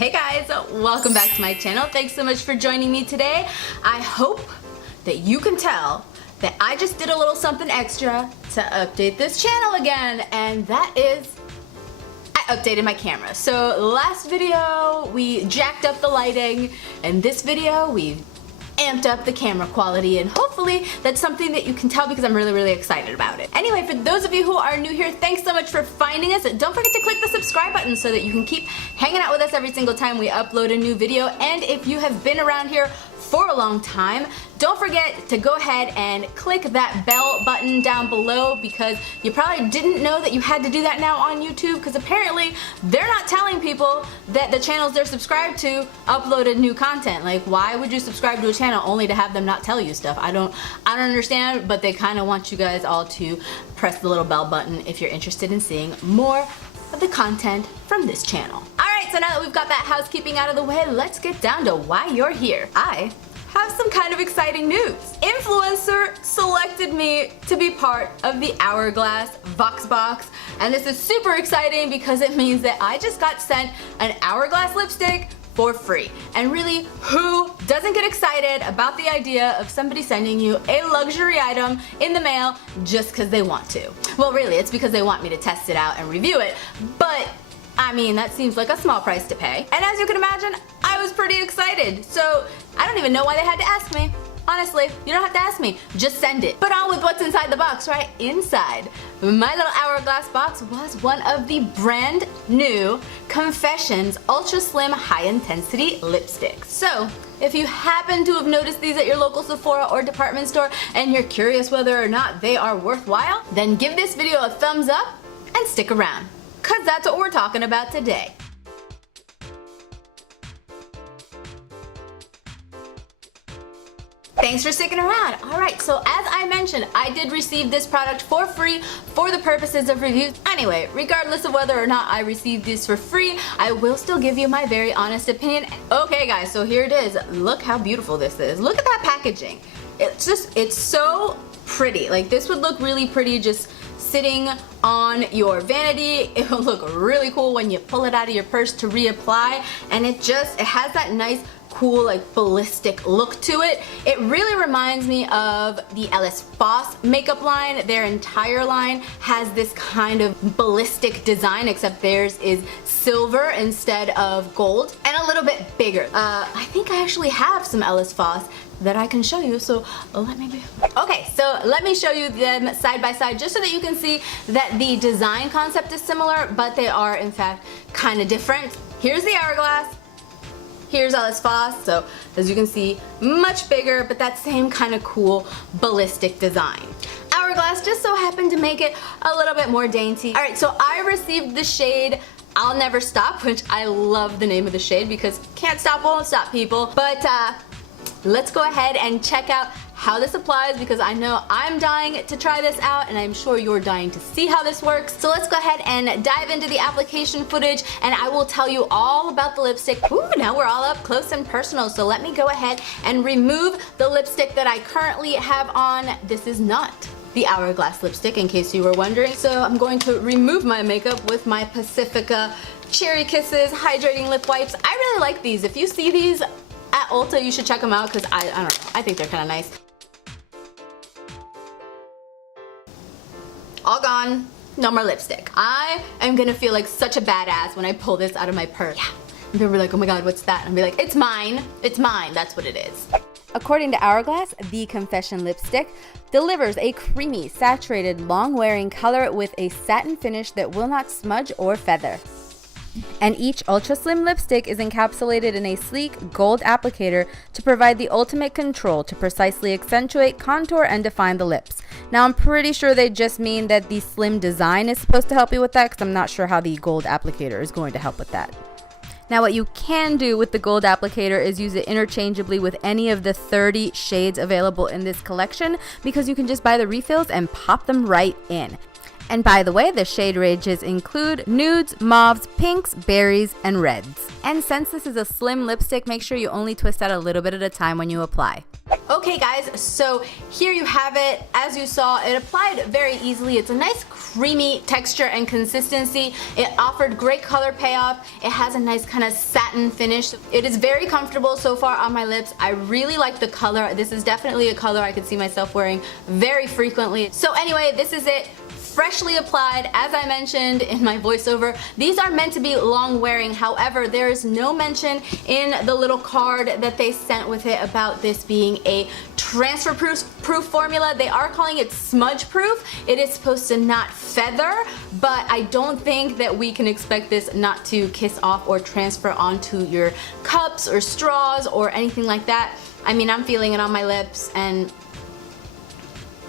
Hey guys, welcome back to my channel. Thanks so much for joining me today. I hope that you can tell that I just did a little something extra to update this channel again, and that is I updated my camera. So last video we jacked up the lighting, and this video we amped up the camera quality, and hopefully that's something that you can tell because I'm really excited about it. Anyway, for those of you who are new here, thanks so much for finding us. Don't forget to click the subscribe button so that you can keep hanging out with us every single time we upload a new video. And if you have been around here for a long time, don't forget to go ahead and click that bell button down below, because you probably didn't know that you had to do that now on YouTube, because apparently they're not telling people that the channels they're subscribed to uploaded new content. Like, why would you subscribe to a channel only to have them not tell you stuff? I don't understand, but they kind of want you guys all to press the little bell button if you're interested in seeing more of the content from this channel. Alright, so now that we've got that housekeeping out of the way, let's get down to why you're here. I have some kind of exciting news. Influencer selected me to be part of the Hourglass Voxbox, and this is super exciting because it means that I just got sent an Hourglass lipstick for free. And really, who doesn't get excited about the idea of somebody sending you a luxury item in the mail just because they want to? Well, really, it's because they want me to test it out and review it, but I mean, that seems like a small price to pay. And as you can imagine, I was pretty excited. So I don't even know why they had to ask me. Honestly, you don't have to ask me, just send it. But on with what's inside the box, right? Inside my little Hourglass box was one of the brand new Confessions Ultra Slim High Intensity Lipsticks. So if you happen to have noticed these at your local Sephora or department store and you're curious whether or not they are worthwhile, then give this video a thumbs up and stick around, because that's what we're talking about today. Thanks for sticking around. Alright, so as I mentioned, I did receive this product for free for the purposes of reviews. Anyway, regardless of whether or not I received this for free, I will still give you my very honest opinion. Okay guys, so here it is. Look how beautiful this is. Look at that packaging. It's so pretty. Like, this would look really pretty just sitting on your vanity. It will look really cool when you pull it out of your purse to reapply, and it has that nice cool, like, ballistic look to it. It really reminds me of the Ellis Foss makeup line. Their entire line has this kind of ballistic design, except theirs is silver instead of gold and a little bit bigger. I think I actually have some Ellis Foss that I can show you, so let me show you them side by side just so that you can see that the design concept is similar, but they are in fact kind of different. Here's the Hourglass. Here's Ellis Foss, so as you can see, much bigger, but that same kind of cool ballistic design. Hourglass just so happened to make it a little bit more dainty. Alright, so I received the shade I'll Never Stop, which I love the name of the shade because can't stop, won't stop, people. But let's go ahead and check out how this applies, because I know I'm dying to try this out and I'm sure you're dying to see how this works. So let's go ahead and dive into the application footage, and I will tell you all about the lipstick. Ooh, now we're all up close and personal, so let me go ahead and remove the lipstick that I currently have on. This is not the Hourglass lipstick, in case you were wondering. So I'm going to remove my makeup with my Pacifica Cherry Kisses Hydrating Lip Wipes. I really like these. If you see these at Ulta, you should check them out because I don't know, I think they're kind of nice. All gone, no more lipstick. I am gonna feel like such a badass when I pull this out of my purse. Yeah, and people are like, oh my god, what's that? And I'll be like, it's mine, that's what it is. According to Hourglass, the Confession lipstick delivers a creamy, saturated, long-wearing color with a satin finish that will not smudge or feather. And each ultra slim lipstick is encapsulated in a sleek gold applicator to provide the ultimate control to precisely accentuate, contour, and define the lips. Now, I'm pretty sure they just mean that the slim design is supposed to help you with that, because I'm not sure how the gold applicator is going to help with that. Now, what you can do with the gold applicator is use it interchangeably with any of the 30 shades available in this collection, because you can just buy the refills and pop them right in. And by the way, the shade ranges include nudes, mauves, pinks, berries, and reds. And since this is a slim lipstick, make sure you only twist out a little bit at a time when you apply. Okay guys, so here you have it. As you saw, it applied very easily. It's a nice creamy texture and consistency. It offered great color payoff. It has a nice kind of satin finish. It is very comfortable so far on my lips. I really like the color. This is definitely a color I could see myself wearing very frequently. So anyway, this is it. Freshly applied, as I mentioned in my voiceover. These are meant to be long wearing. However, there is no mention in the little card that they sent with it about this being a transfer proof formula. They are calling it smudge proof. It is supposed to not feather, but I don't think that we can expect this not to kiss off or transfer onto your cups or straws or anything like that. I mean, I'm feeling it on my lips, and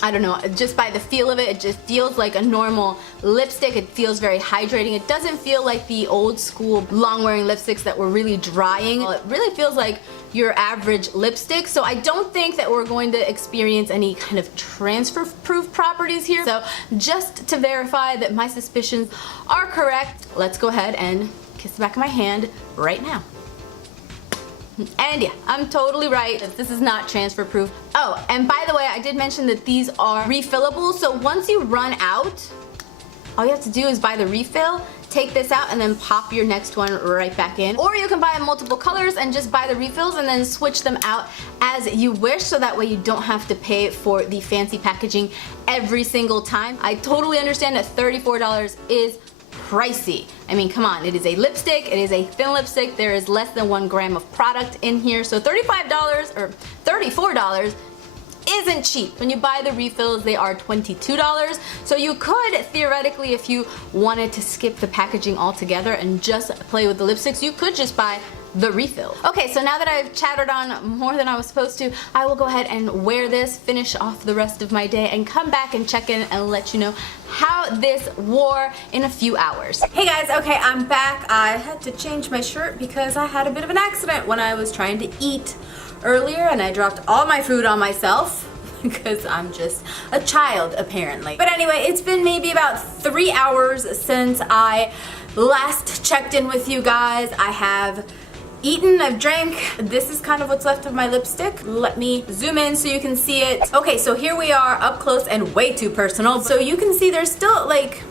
I don't know, just by the feel of it, it just feels like a normal lipstick. It feels very hydrating. It doesn't feel like the old school long wearing lipsticks that were really drying. It really feels like your average lipstick. So I don't think that we're going to experience any kind of transfer proof properties here. So just to verify that my suspicions are correct, let's go ahead and kiss the back of my hand right now. And yeah, I'm totally right. This is not transfer proof. Oh, and by the way, I did mention that these are refillable. So once you run out, all you have to do is buy the refill, take this out, and then pop your next one right back in. Or you can buy multiple colors and just buy the refills and then switch them out as you wish, so that way you don't have to pay for the fancy packaging every single time. I totally understand that $34 is pricey. I mean, come on, it is a lipstick, it is a thin lipstick, there is less than 1 gram of product in here, so $35 or $34 isn't cheap. When you buy the refills, they are $22, so you could theoretically, if you wanted to skip the packaging altogether and just play with the lipsticks, you could just buy the refill. Okay, so now that I've chattered on more than I was supposed to, I will go ahead and wear this, finish off the rest of my day, and come back and check in and let you know how this wore in a few hours. Hey guys, okay, I'm back. I had to change my shirt because I had a bit of an accident when I was trying to eat earlier, and I dropped all my food on myself because I'm just a child apparently. But anyway, it's been maybe about 3 hours since I last checked in with you guys. I have eaten, I've drank. This is kind of what's left of my lipstick. Let me zoom in so you can see it. Okay, so here we are up close and way too personal. So you can see there's still like,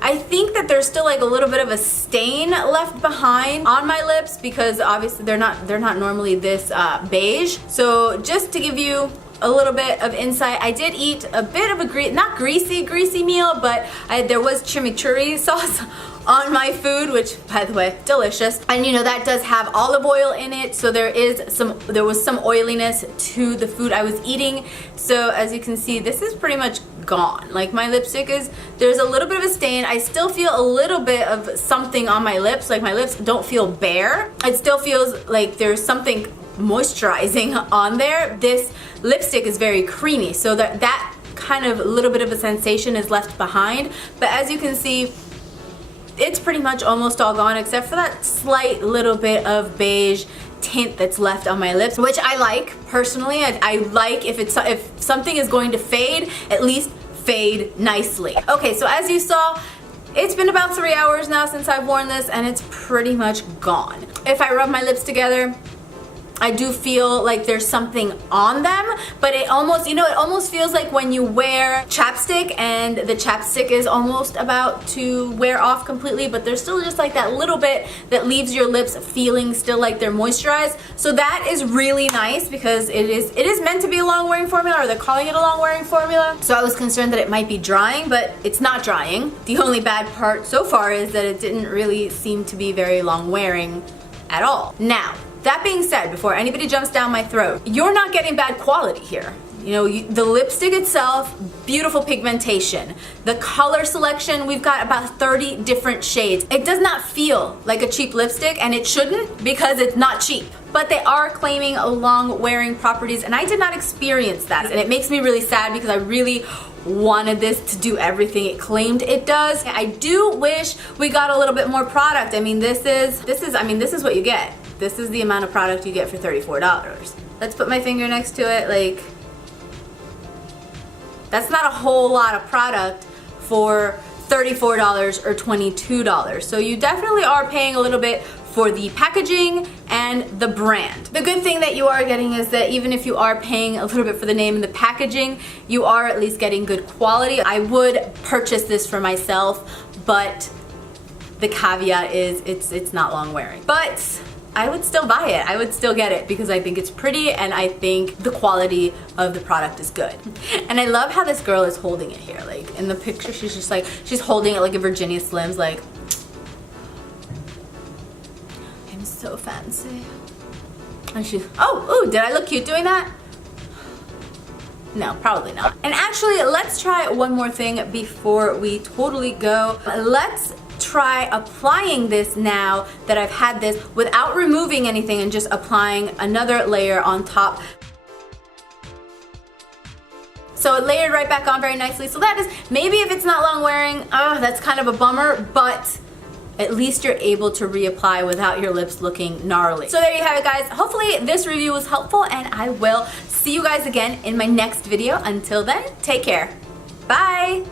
I think that there's still like a little bit of a stain left behind on my lips because obviously they're not normally this beige. So just to give you a little bit of insight, I did eat a bit of a not greasy meal, but there was chimichurri sauce on my food, which by the way, delicious. And you know, that does have olive oil in it, so there was some oiliness to the food I was eating. So as you can see, this is pretty much gone. Like my lipstick there's a little bit of a stain. I still feel a little bit of something on my lips. Like my lips don't feel bare. It still feels like there's something moisturizing on there. This lipstick is very creamy, so that kind of little bit of a sensation is left behind. But as you can see, it's pretty much almost all gone except for that slight little bit of beige tint that's left on my lips, which I like personally. I like if something is going to fade, at least fade nicely. Okay, so as you saw, it's been about 3 hours now since I've worn this, and it's pretty much gone. If I rub my lips together, I do feel like there's something on them, but it almost, you know, it almost feels like when you wear chapstick and the chapstick is almost about to wear off completely, but there's still just like that little bit that leaves your lips feeling still like they're moisturized. So that is really nice because it is meant to be a long wearing formula, or they're calling it a long wearing formula. So I was concerned that it might be drying, but it's not drying. The only bad part so far is that it didn't really seem to be very long wearing at all. Now, that being said, before anybody jumps down my throat, you're not getting bad quality here. You know, the lipstick itself, beautiful pigmentation. The color selection, we've got about 30 different shades. It does not feel like a cheap lipstick, and it shouldn't because it's not cheap. But they are claiming long wearing properties, and I did not experience that. And it makes me really sad because I really wanted this to do everything it claimed it does. I do wish we got a little bit more product. I mean, this is what you get. This is the amount of product you get for $34. Let's put my finger next to it. Like, that's not a whole lot of product for $34 or $22. So you definitely are paying a little bit for the packaging and the brand. The good thing that you are getting is that even if you are paying a little bit for the name and the packaging, you are at least getting good quality. I would purchase this for myself, but the caveat is it's not long wearing. But I would still buy it. I would still get it because I think it's pretty and I think the quality of the product is good. And I love how this girl is holding it here. Like in the picture, she's just like, she's holding it like a Virginia Slims, like, I'm so fancy. And she's, oh, ooh, did I look cute doing that? No, probably not. And actually, let's try one more thing before we totally go. Let's try applying this now that I've had this without removing anything and just applying another layer on top. So it layered right back on very nicely. So that is, maybe if it's not long wearing, that's kind of a bummer, but at least you're able to reapply without your lips looking gnarly. So there you have it, guys. Hopefully this review was helpful and I will see you guys again in my next video. Until then, take care. Bye.